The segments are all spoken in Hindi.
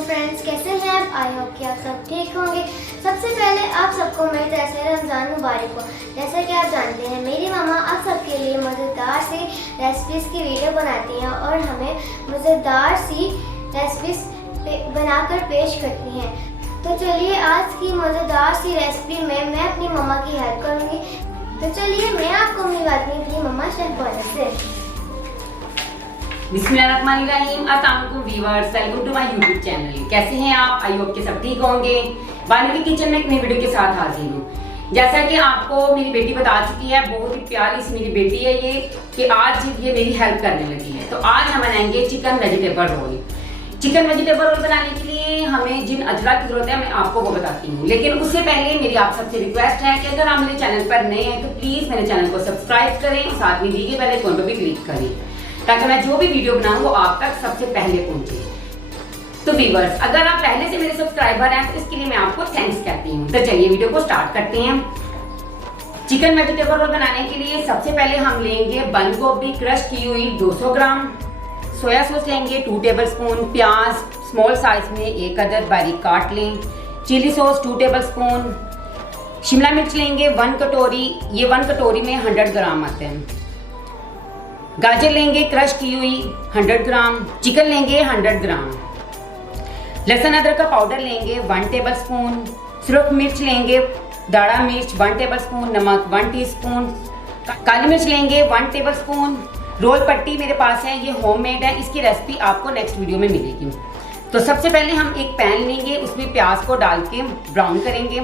फ्रेंड्स, कैसे हैं आप? आई होप कि आप सब ठीक होंगे। सबसे पहले आप सबको मेरी तरफ से रमज़ान मुबारक हो। जैसा कि आप जानते हैं, मेरी मामा आप सबके लिए मज़ेदार सी रेसिपीज़ की वीडियो बनाती हैं और हमें मज़ेदार सी रेसिपीज़ बनाकर पेश करती हैं। तो चलिए, आज की मज़ेदार सी रेसिपी में मैं अपनी मम्मा की हेल्प करूँगी। तो चलिए, मैं आपको मिलवाती हूँ अपनी मम्मा शहबाना से। बिस्मिल्लाहिर्रहमानिर्रहीम। अस्सलाम वालेकुम viewers, welcome to my YouTube channel. कैसे हैं आप? आई होप के सब ठीक होंगे। बानू की किचन में एक नई वीडियो के साथ हाजिर हूँ। जैसा कि आपको मेरी बेटी बता चुकी है, बहुत ही प्यारी सी मेरी बेटी है ये, कि आज ये मेरी हेल्प करने लगी है। तो आज हम बनाएंगे chicken vegetable roll. Chicken vegetable roll बनाने के लिए हमें जिन अजला की जरूरत है मैं आपको वो बताती हूँ, लेकिन उससे पहले मेरी आप सबसे रिक्वेस्ट है कि अगर आप मेरे चैनल पर नए हैं तो प्लीज मेरे चैनल को सब्सक्राइब करें और साथ में दिए बेल आइकन पर भी क्लिक करें, ताकि मैं जो भी वीडियो बनाऊं वो आप तक सबसे पहले पहुंचे। तो व्यूअर्स, अगर आप पहले से मेरे सब्सक्राइबर हैं तो इसके लिए मैं आपको थैंक्स कहती हूँ। तो चलिए वीडियो को स्टार्ट करते हैं। चिकन वेजिटेबल रोल बनाने के लिए सबसे पहले हम लेंगे बंद गोभी क्रश की हुई 200 ग्राम, सोया सॉस लेंगे 2 टेबलस्पून, प्याज स्मॉल साइज में 1 अदद बारीक काट लें, चिली सॉस 2 टेबलस्पून, शिमला मिर्च लेंगे 1 कटोरी, ये 1 कटोरी में 100 ग्राम आते हैं। गाजर लेंगे क्रश की हुई 100 ग्राम, चिकन लेंगे 100 ग्राम, लहसुन अदरक का पाउडर लेंगे 1 टेबलस्पून, सुरख मिर्च लेंगे दाढ़ा मिर्च 1 टेबलस्पून, नमक 1 टीस्पून, काली मिर्च लेंगे 1 टेबलस्पून। रोल पट्टी मेरे पास है, ये होममेड है, इसकी रेसिपी आपको नेक्स्ट वीडियो में मिलेगी। तो सबसे पहले हम एक पैन लेंगे, उसमें प्याज को डाल के ब्राउन करेंगे।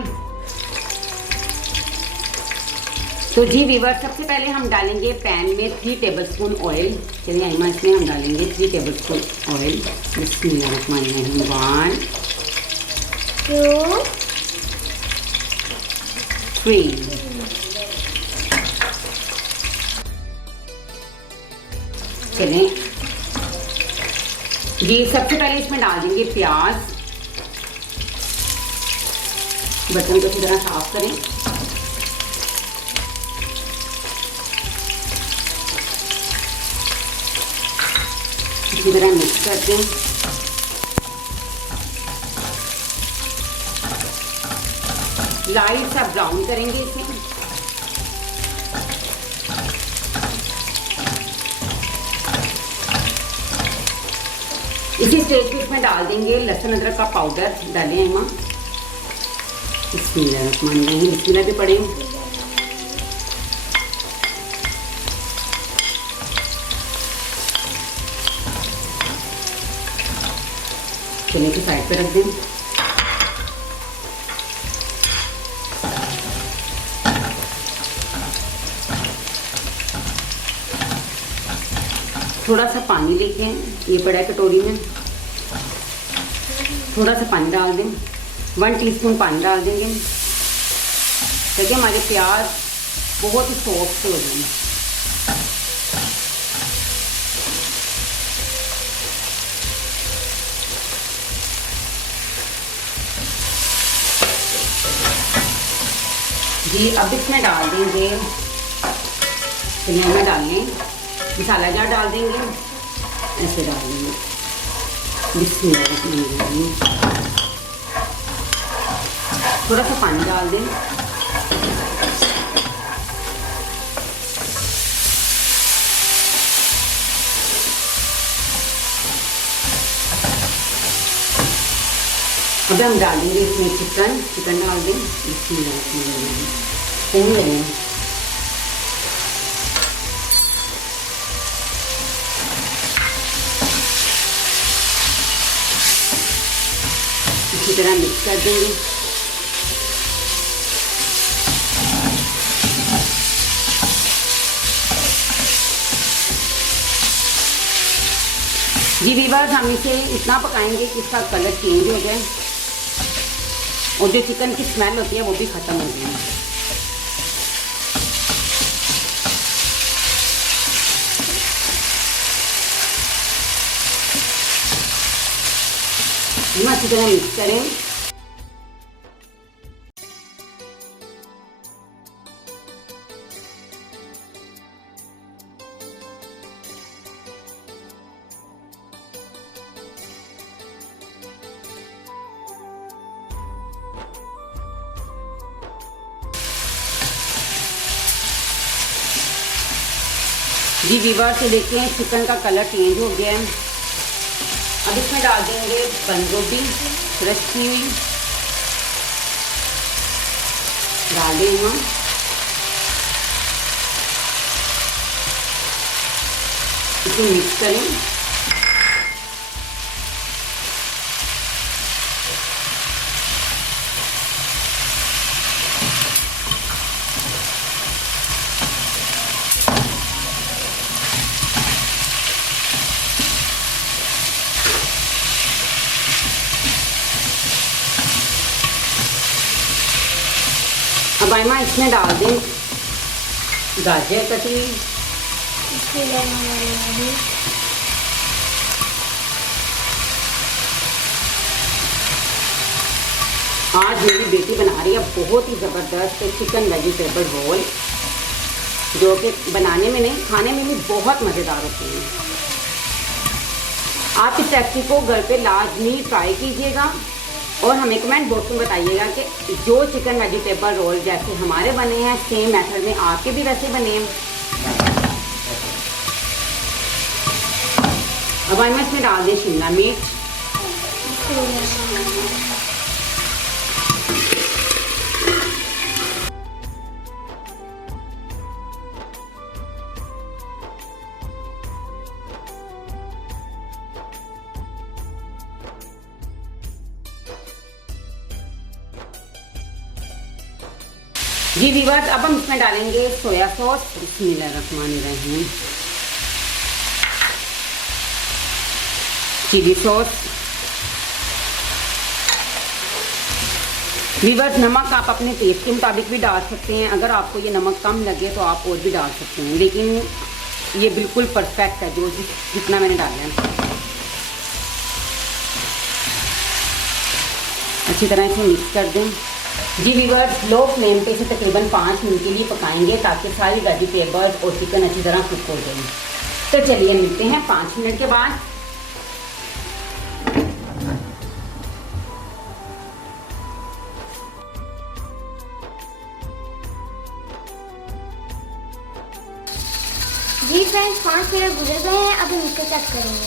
तो जी व्यूअर्स, सबसे पहले हम डालेंगे पैन में 3 टेबलस्पून ऑयल। चलिए आइमा, इसमें हम डालेंगे 3 टेबलस्पून ऑयल। बिस्मिल्लाहिर्रहमानिर्रहीम। 1 2 3। चलिए ये सबसे पहले इसमें डाल देंगे प्याज। बर्तन को अच्छी तरह साफ करें। इसी तरह मिक्स करते हैं। लाइट सा ब्राउन करेंगे इसे। इसी स्टेज पे इसमें डाल देंगे लहसुन अदरक का पाउडर। डालें अम्मा। बिस्मिल्लाह भी पड़ेंगे। चने की साइड पे रख दें। थोड़ा सा पानी लेके ये पड़ा है कटोरी में, थोड़ा सा पानी डाल दें। 1 टीस्पून पानी डाल देंगे ताकि हमारे प्याज बहुत ही सॉफ्ट हो जाए। जी अब इसमें डाल देंगे, धनिया में डाल लें, मसाला जार डाल देंगे, ऐसे डाल देंगे। बिस्मिल्लाह। थोड़ा सा पानी डाल दें। अब हम डालेंगे इसमें चिकन डाल दें। भून लेंगे। इसी तरह मिक्स कर देंगे। जी व्यूअर्स, हम इसे इतना पकाएंगे कि इसका कलर चेंज हो जाए और जो चिकन की स्मेल होती है वो भी ख़त्म हो जाए। अच्छी तरह मिक्स करें। जी व्यूअर्स, ये देखें चिकन का कलर चेंज हो गया है। अब इसमें डाल देंगे बंद गोभी क्रश की हुई, डाल देंगे हम। इसे मिक्स करें। अब आइमा इसमें डाल दें गाजर कटी, आज मेरी बेटी बना रही है बहुत ही ज़बरदस्त चिकन वेजिटेबल रोल, जो कि बनाने में नहीं खाने में भी बहुत मज़ेदार होते हैं। आप इस रेसिपी को घर पे लाजमी ट्राई कीजिएगा और हमें कमेंट बॉक्स में बताइएगा कि जो चिकन वेजिटेबल रोल जैसे हमारे बने हैं सेम मेथड में आपके भी वैसे बने हैं। अब हम इसमें डाल दें शिमला मिर्च, जी व्यूअर्स, अब हम इसमें डालेंगे सोया सॉस। बिस्मिल्लाहिर्रहमानिर्रहीम। Chilli sauce. व्यूअर्स, नमक आप अपने टेस्ट के मुताबिक भी डाल सकते हैं। अगर आपको ये नमक कम लगे तो आप और भी डाल सकते हैं, लेकिन ये बिल्कुल परफेक्ट है जो जितना मैंने डाला है। अच्छी तरह इसे मिक्स कर दें। जी व्यूअर्स, लो फ्लेम पे इसे तकरीबन 5 मिनट के लिए पकाएंगे ताकि सारी वेजिटेबल्स और चिकन अच्छी तरह कुक हो जाए। तो चलिए मिलते हैं 5 मिनट के बाद। जी फ्रेंड्स, 5 मिनट गुजर गए हैं। अब हम इसे चेक करेंगे।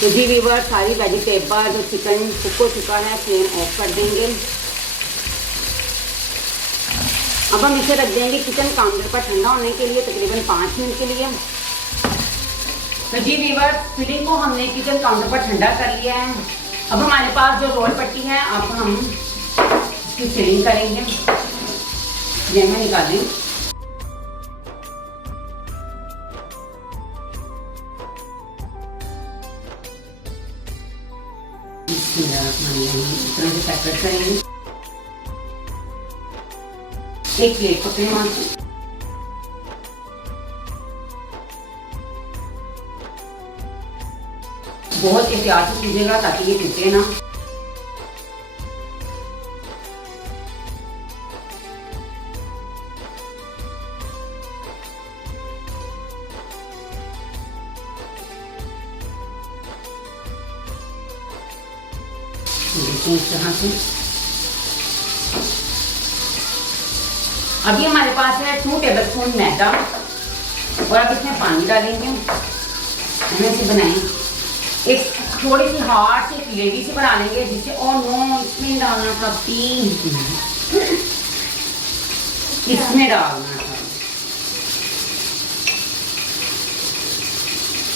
तो जी व्यूअर्स, सारी वेजिटेबल जो चिकन कुक हो चुका है, फ्लेम ऑफ कर देंगे। अब हम इसे रख देंगे किचन काउंटर पर ठंडा होने के लिए तकरीबन 5 मिनट के लिए। तो जी व्यूअर्स, फिलिंग को हमने किचन काउंटर पर ठंडा कर लिया है। अब हमारे पास जो रोल पट्टी है, अब हम इसकी फिलिंग करेंगे। ये मैं निकाल रही हूँ। इस तरह से सेपरेट करेंगे। एक प्लेट पकड़े वहां से। बहुत एहतियात से कीजिएगा ताकि ये टूटे ना। देखिए इस तरह से। अभी हमारे पास है 2 टेबलस्पून मैदा और अब इसमें पानी डालेंगे। हम इसे बनाएं एक थोड़ी सी हार्ड सी ग्रेवी से बना लेंगे, जिससे और नो इसमें डालना था इसमें डालना था।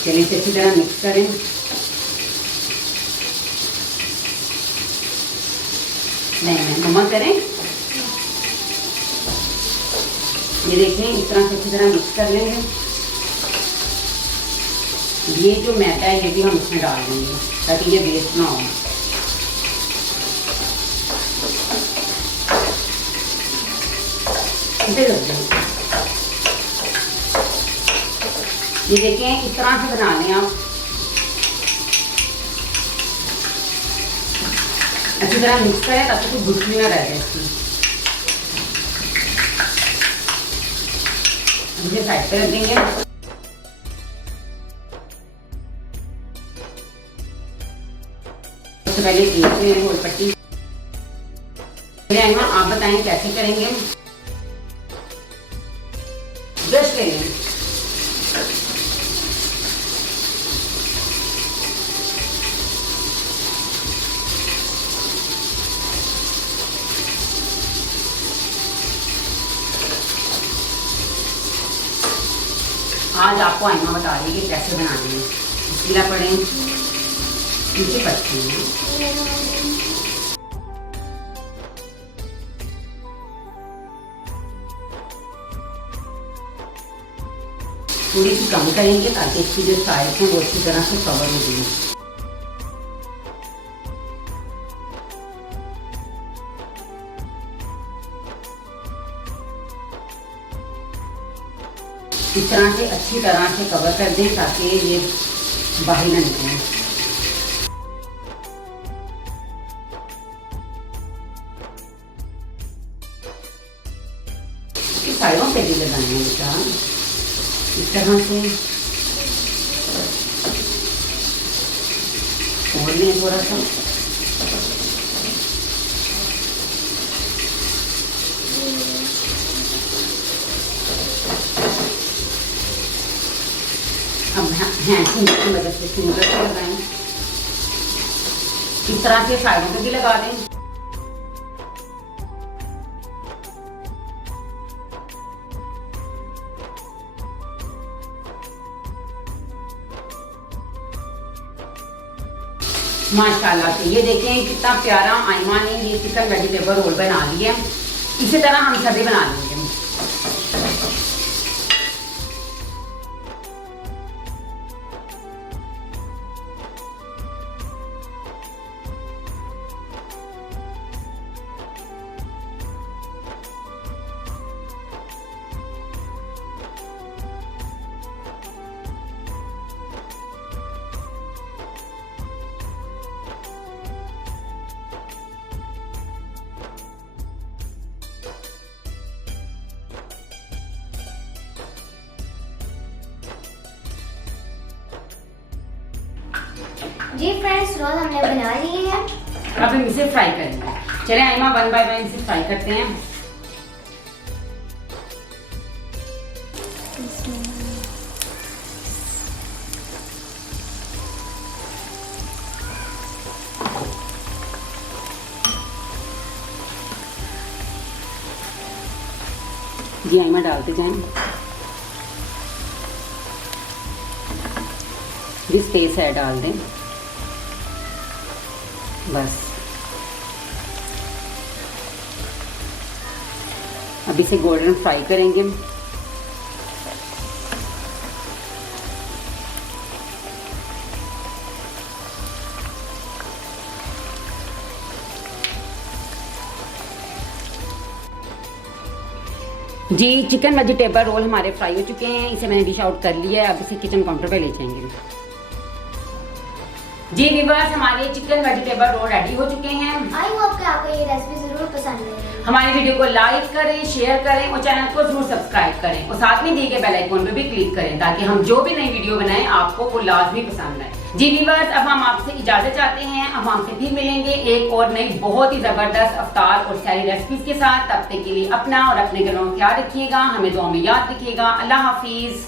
चलिए इसे अच्छी तरह मिक्स करें। नहीं नमक करें। ये देखें इस तरह से अच्छी तरह मिक्स कर लेंगे। ये जो मैदा है ये भी हम इसमें डाल देंगे ताकि ये वेस्ट ना हो। इसे रख दें। ये देखें इस तरह से बना लें आप। अच्छी तरह मिक्स करें ताकि कोई गुठली ना रह जाए इसकी। इसे साइड पे रख देंगे। सबसे पहले एक में होल पट्टी। आप बताएं कैसे करेंगे। ब्रश लेंगे, आज आपको आइमा बता रही है कि कैसे बनाने हैं। बिस्मिल्लाह पढ़ें। नीचे पढ़ते हैं। थोड़ी सी कम करेंगे ताकि इसकी जो साइड है वो अच्छी तरह से कवर हो जाए। इस तरह से अच्छी तरह से कवर कर दें ताकि ये बाहर ना निकले। साइडों पे भी लगाएंगे बेटा इस तरह से। खोल लें थोड़ा सा। अब हैंड की मदद से फिंगर से लगाएं। इस तरह से साइडों पे भी लगा दें। माशाल्लाह से ये देखें कितना प्यारा आइमा ने ये चिकन वेजिटेबल रोल बना लिया है। इसी तरह हम सभी बना लेंगे। जी फ्रेंड्स, रोल हमने बना लिए हैं। अब हम इसे फ्राई करेंगे। चले आइमा वन बाय वन इसे फ्राई करते हैं। जी आइमा डालते जाएं। जिस तेज है डाल दें बस। अब इसे गोल्डन फ्राई करेंगे। जी चिकन वेजिटेबल रोल हमारे फ्राई हो चुके हैं। इसे मैंने डिश आउट कर लिया है। अब इसे किचन काउंटर पे ले जाएंगे। जी व्यूअर्स, हमारे चिकन वेजिटेबल रोल रेडी हो चुके हैं। आई होप कि आपको ये रेसिपी जरूर पसंद आएगी। हमारी वीडियो को लाइक करें, शेयर करें और चैनल को जरूर सब्सक्राइब करें और साथ में दिए गए बेल आइकन पे भी क्लिक करें ताकि हम जो भी नई वीडियो बनाएं आपको वो लाजमी पसंद आए। जी व्यूअर्स, अब हम आपसे इजाजत चाहते हैं। अब हमसे फिर मिलेंगे एक और नई बहुत ही जबरदस्त अफ्तार और सारी रेसिपीज के साथ। तब तक के लिए अपना और अपने घरों का ख्याल रखिएगा। हमें दुआ में याद रखिएगा। अल्लाह हाफिज।